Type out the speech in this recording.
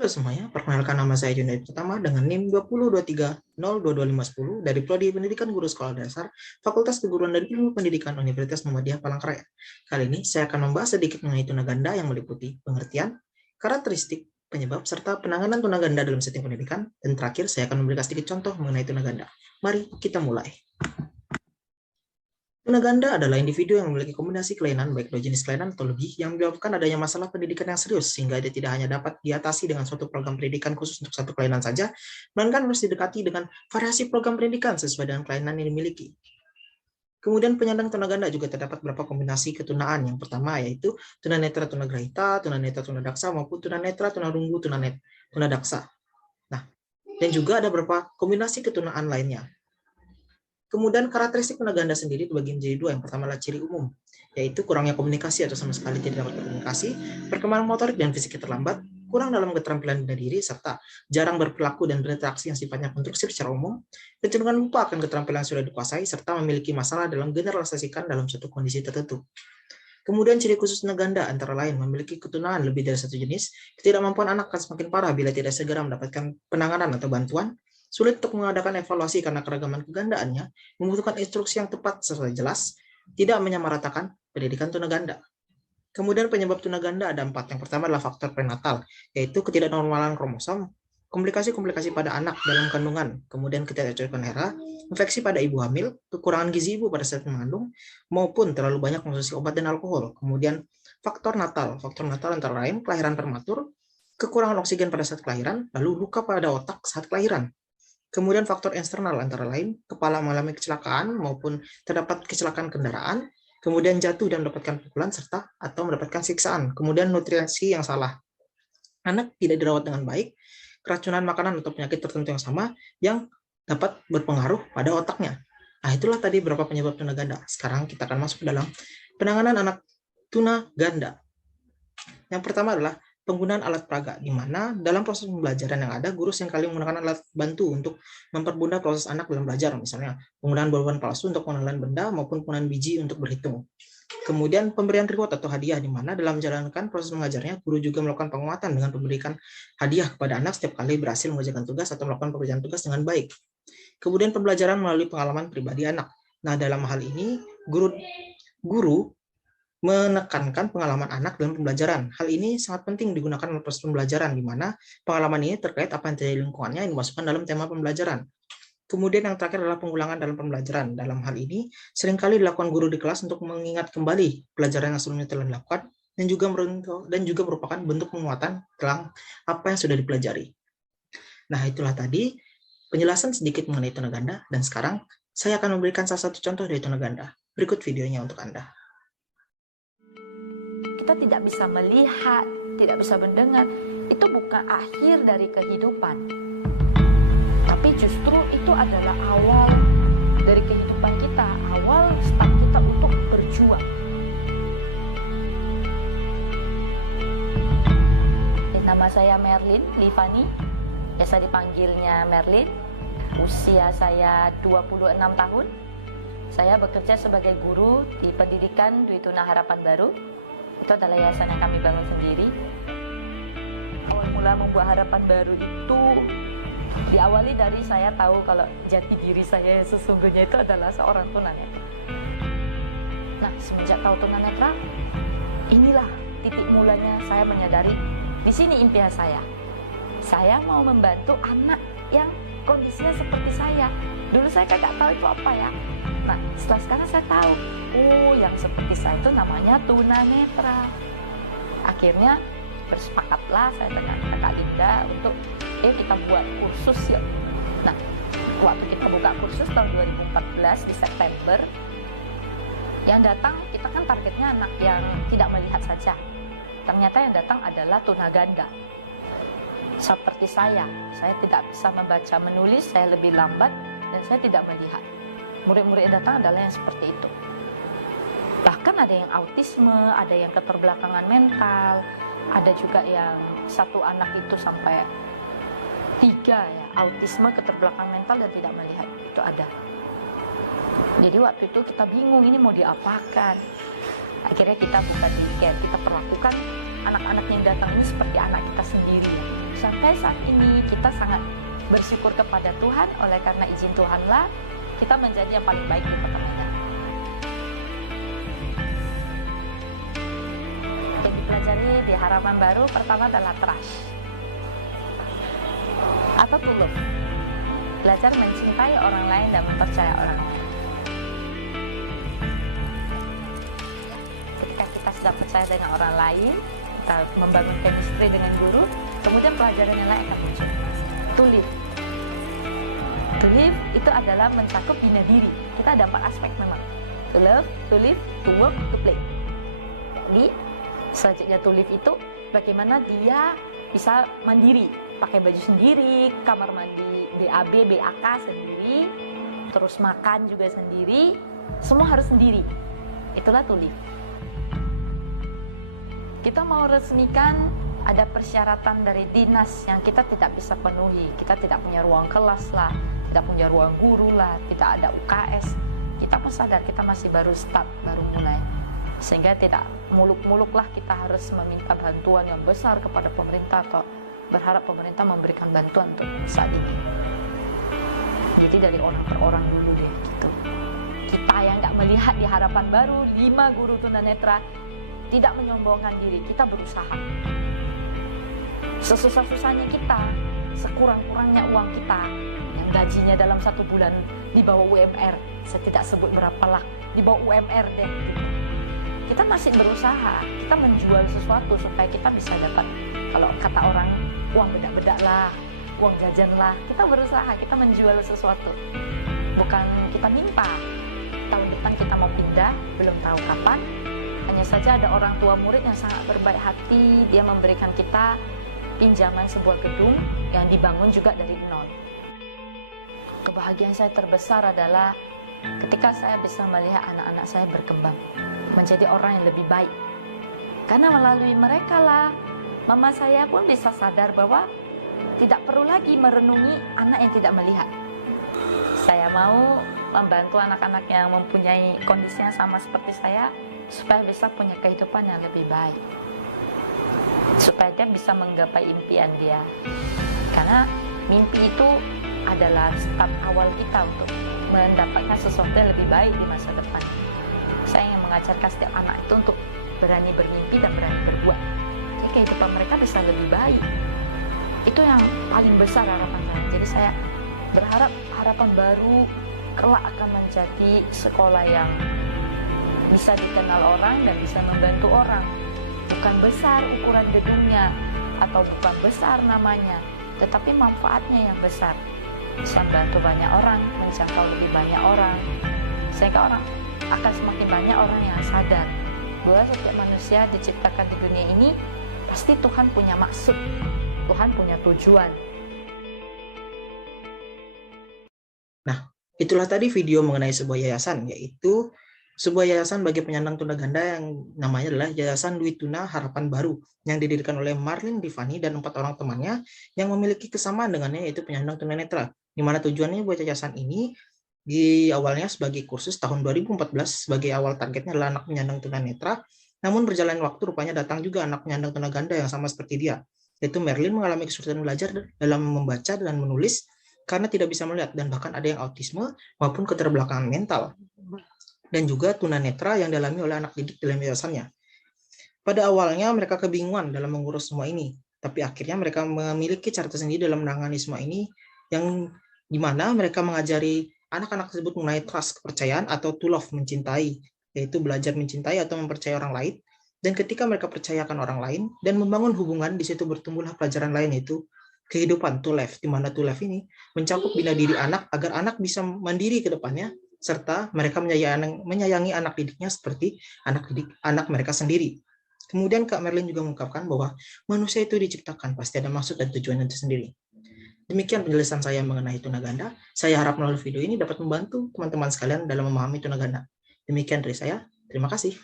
Halo semuanya, perkenalkan nama saya Junaid Pertama dengan NIM 2023022510 dari Prodi Pendidikan Guru Sekolah Dasar, Fakultas Keguruan dan Ilmu Pendidikan Universitas Muhammadiyah Palangkaraya. Kali ini saya akan membahas sedikit mengenai tunaganda yang meliputi pengertian, karakteristik, penyebab, serta penanganan tunaganda dalam setting pendidikan, dan terakhir saya akan memberikan sedikit contoh mengenai tunaganda. Mari kita mulai. Tunaganda adalah individu yang memiliki kombinasi kelainan, baik jenis kelainan atau lebih, yang menyebabkan adanya masalah pendidikan yang serius, sehingga dia tidak hanya dapat diatasi dengan suatu program pendidikan khusus untuk satu kelainan saja, melainkan harus didekati dengan variasi program pendidikan sesuai dengan kelainan yang dimiliki. Kemudian penyandang tunaganda juga terdapat beberapa kombinasi ketunaan. Yang pertama yaitu tunanetra tunagrahita, tunanetra tunadaksa, maupun tunanetra tunarunggu tunadaksa. Nah, dan juga ada beberapa kombinasi ketunaan lainnya. Kemudian karakteristik tunaganda sendiri dibagi menjadi dua. Yang pertama adalah ciri umum, yaitu kurangnya komunikasi atau sama sekali tidak dapat berkomunikasi, perkembangan motorik dan fisiknya terlambat, kurang dalam keterampilan bela diri, serta jarang berperilaku dan berinteraksi yang sifatnya konstruksif secara umum, kecenderungan lupa akan keterampilan yang sudah dikuasai, serta memiliki masalah dalam generalisasikan dalam suatu kondisi tertentu. Kemudian ciri khusus tunaganda antara lain memiliki ketunaan lebih dari satu jenis, ketidakmampuan anak akan semakin parah bila tidak segera mendapatkan penanganan atau bantuan, sulit untuk mengadakan evaluasi karena keragaman kegandaannya, membutuhkan instruksi yang tepat serta jelas, tidak menyamaratakan pendidikan tunaganda. Kemudian penyebab tunaganda ada 4. Yang pertama adalah faktor prenatal, yaitu ketidaknormalan kromosom, komplikasi-komplikasi pada anak dalam kandungan, kemudian ketidakcocokan hera, infeksi pada ibu hamil, kekurangan gizi ibu pada saat mengandung, maupun terlalu banyak konsumsi obat dan alkohol. Kemudian faktor natal antara lain kelahiran prematur, kekurangan oksigen pada saat kelahiran, lalu luka pada otak saat kelahiran. Kemudian faktor eksternal antara lain kepala mengalami kecelakaan maupun terdapat kecelakaan kendaraan, kemudian jatuh dan mendapatkan pukulan serta atau mendapatkan siksaan. Kemudian nutrisi yang salah. Anak tidak dirawat dengan baik, keracunan makanan atau penyakit tertentu yang sama yang dapat berpengaruh pada otaknya. Nah, itulah tadi beberapa penyebab tunaganda. Sekarang kita akan masuk ke dalam penanganan anak tunaganda. Yang pertama adalah penggunaan alat peraga, di mana dalam proses pembelajaran yang ada, guru seringkali menggunakan alat bantu untuk mempermudah proses anak dalam belajar, misalnya penggunaan ballpoint palsu untuk pengenalan benda maupun penggunaan biji untuk berhitung. Kemudian pemberian reward atau hadiah, di mana dalam menjalankan proses mengajarnya, guru juga melakukan penguatan dengan memberikan hadiah kepada anak setiap kali berhasil mengerjakan tugas atau melakukan pekerjaan tugas dengan baik. Kemudian pembelajaran melalui pengalaman pribadi anak. Nah, dalam hal ini, guru menekankan pengalaman anak dalam pembelajaran. Hal ini sangat penting digunakan dalam proses pembelajaran, di mana pengalaman ini terkait apa yang terjadi di lingkungannya yang dimasukkan dalam tema pembelajaran. Kemudian yang terakhir adalah pengulangan dalam pembelajaran. Dalam hal ini, seringkali dilakukan guru di kelas untuk mengingat kembali pelajaran yang sebelumnya telah dilakukan, dan juga merupakan bentuk penguatan tentang apa yang sudah dipelajari. Nah, itulah tadi penjelasan sedikit mengenai tunaganda, dan sekarang saya akan memberikan salah satu contoh dari tunaganda. Berikut videonya untuk Anda. Kita tidak bisa melihat, tidak bisa mendengar, itu bukan akhir dari kehidupan. Tapi justru itu adalah awal dari kehidupan kita, awal start kita untuk berjuang. Nama saya Merlin Livani, biasa dipanggilnya Merlin. Usia saya 26 tahun. Saya bekerja sebagai guru di Pendidikan Dwi Tuna Harapan Baru. Itu adalah yayasan yang kami bangun sendiri. Awal mula membuat Harapan Baru itu diawali dari saya tahu kalau jati diri saya yang sesungguhnya itu adalah seorang tunanetra. Nah, semenjak tahu tunanetra, inilah titik mulanya saya menyadari di sini impian saya. Saya mau membantu anak yang kondisinya seperti saya. Dulu saya kagak tahu itu apa ya. Nah, setelah sekarang saya tahu, oh yang seperti saya itu namanya tunanetra. Akhirnya bersepakatlah saya dengan Kakak Linda untuk kita buat kursus yuk. Nah, waktu kita buka kursus tahun 2014 di September, yang datang kita kan targetnya anak yang tidak melihat saja. Ternyata yang datang adalah tunaganda. Seperti saya tidak bisa membaca menulis, saya lebih lambat dan saya tidak melihat. Murid-murid yang datang adalah yang seperti itu. Bahkan ada yang autisme, ada yang keterbelakangan mental, ada juga yang satu anak itu sampai 3 ya, autisme, keterbelakangan mental dan tidak melihat, itu ada. Jadi waktu itu kita bingung ini mau diapakan. Akhirnya kita buka daycare, kita perlakukan anak-anak yang datang ini seperti anak kita sendiri. sampai saat ini kita sangat bersyukur kepada Tuhan, oleh karena izin Tuhanlah kita menjadi yang paling baik di Kota Medan. Yang dipelajari di Harapan Baru pertama adalah trust atau to love. Belajar mencintai orang lain dan mempercaya orang lain. Ketika kita sudah percaya dengan orang lain, kita membangun chemistry dengan guru, kemudian pelajaran yang lain akan muncul. To live. To live itu adalah mencakup bina diri. Kita ada 4 aspek memang. To love, to live, to work, to play. Jadi selanjutnya to live itu bagaimana dia bisa mandiri, pakai baju sendiri, kamar mandi BAB, BAK sendiri, terus makan juga sendiri, semua harus sendiri. Itulah to live. Kita mau resmikan, ada persyaratan dari dinas yang kita tidak bisa penuhi. Kita tidak punya ruang kelas lah, tidak punya ruang guru lah, tidak ada UKS. Kita pun sadar kita masih baru start, baru mulai. Sehingga tidak muluk-muluk lah kita harus meminta bantuan yang besar kepada pemerintah atau berharap pemerintah memberikan bantuan untuk saat ini. Jadi dari orang per orang dulu deh gitu. Kita yang nggak melihat di Harapan Baru, 5 guru tunanetra tidak menyombongkan diri, kita berusaha. Sesusah-susahnya kita, sekurang-kurangnya uang kita, yang gajinya dalam 1 bulan di bawah UMR, saya tidak sebut berapalah, di bawah UMR deh gitu. Kita masih berusaha, kita menjual sesuatu supaya kita bisa dapat, kalau kata orang, uang bedak-bedak lah, uang jajan lah. Kita berusaha, kita menjual sesuatu, bukan kita minta. Tahun depan kita mau pindah, belum tahu kapan. Hanya saja ada orang tua murid yang sangat berbaik hati, dia memberikan kita pinjaman sebuah gedung yang dibangun juga dari nol. Kebahagiaan saya terbesar adalah ketika saya bisa melihat anak-anak saya berkembang menjadi orang yang lebih baik. Karena melalui mereka lah, mama saya pun bisa sadar bahwa tidak perlu lagi merenungi anak yang tidak melihat. Saya mau membantu anak-anak yang mempunyai kondisi yang sama seperti saya, supaya bisa punya kehidupan yang lebih baik, supaya dia bisa menggapai impian dia. Karena mimpi itu adalah start awal kita untuk mendapatkan sesuatu yang lebih baik di masa depan. Saya ingin mengajarkan setiap anak itu untuk berani bermimpi dan berani berbuat. Jadi kehidupan mereka bisa lebih baik. Itu yang paling besar harapan saya. Jadi saya berharap Harapan Baru kelak akan menjadi sekolah yang bisa dikenal orang dan bisa membantu orang. Bukan besar ukuran gedungnya atau bukan besar namanya, tetapi manfaatnya yang besar. Bisa membantu banyak orang, menjangkau lebih banyak orang, sehingga orang akan semakin banyak orang yang sadar bahwa setiap manusia diciptakan di dunia ini pasti Tuhan punya maksud, Tuhan punya tujuan. Nah, itulah tadi video mengenai sebuah yayasan, yaitu sebuah yayasan bagi penyandang tunaganda yang namanya adalah Yayasan Dwi Tuna Harapan Baru, yang didirikan oleh Marlin Livani dan 4 orang temannya yang memiliki kesamaan dengannya, yaitu penyandang tunanetra. Di mana tujuannya buat yayasan ini di awalnya sebagai kursus tahun 2014, sebagai awal targetnya adalah anak penyandang tunanetra, namun berjalan waktu rupanya datang juga anak penyandang tunaganda yang sama seperti dia, yaitu Merlin mengalami kesulitan belajar dalam membaca dan menulis karena tidak bisa melihat, dan bahkan ada yang autisme maupun keterbelakangan mental, dan juga tunanetra yang dialami oleh anak didik dalam yayasannya. Pada awalnya mereka kebingungan dalam mengurus semua ini, tapi akhirnya mereka memiliki cara tersendiri dalam menangani semua ini, yang dimana mereka mengajari anak-anak tersebut mengenai trust, kepercayaan, atau to love, mencintai, yaitu belajar mencintai atau mempercayai orang lain. Dan ketika mereka percayakan orang lain dan membangun hubungan, di situ bertumbuhlah pelajaran lain, yaitu kehidupan, to live, di mana to live ini mencakup bina diri anak agar anak bisa mandiri ke depannya, serta mereka menyayangi anak didiknya seperti anak mereka sendiri. Kemudian Kak Merlin juga mengungkapkan bahwa manusia itu diciptakan pasti ada maksud dan tujuan itu sendiri. Demikian penjelasan saya mengenai tunaganda. Saya harap melalui video ini dapat membantu teman-teman sekalian dalam memahami tunaganda. Demikian dari saya. Terima kasih.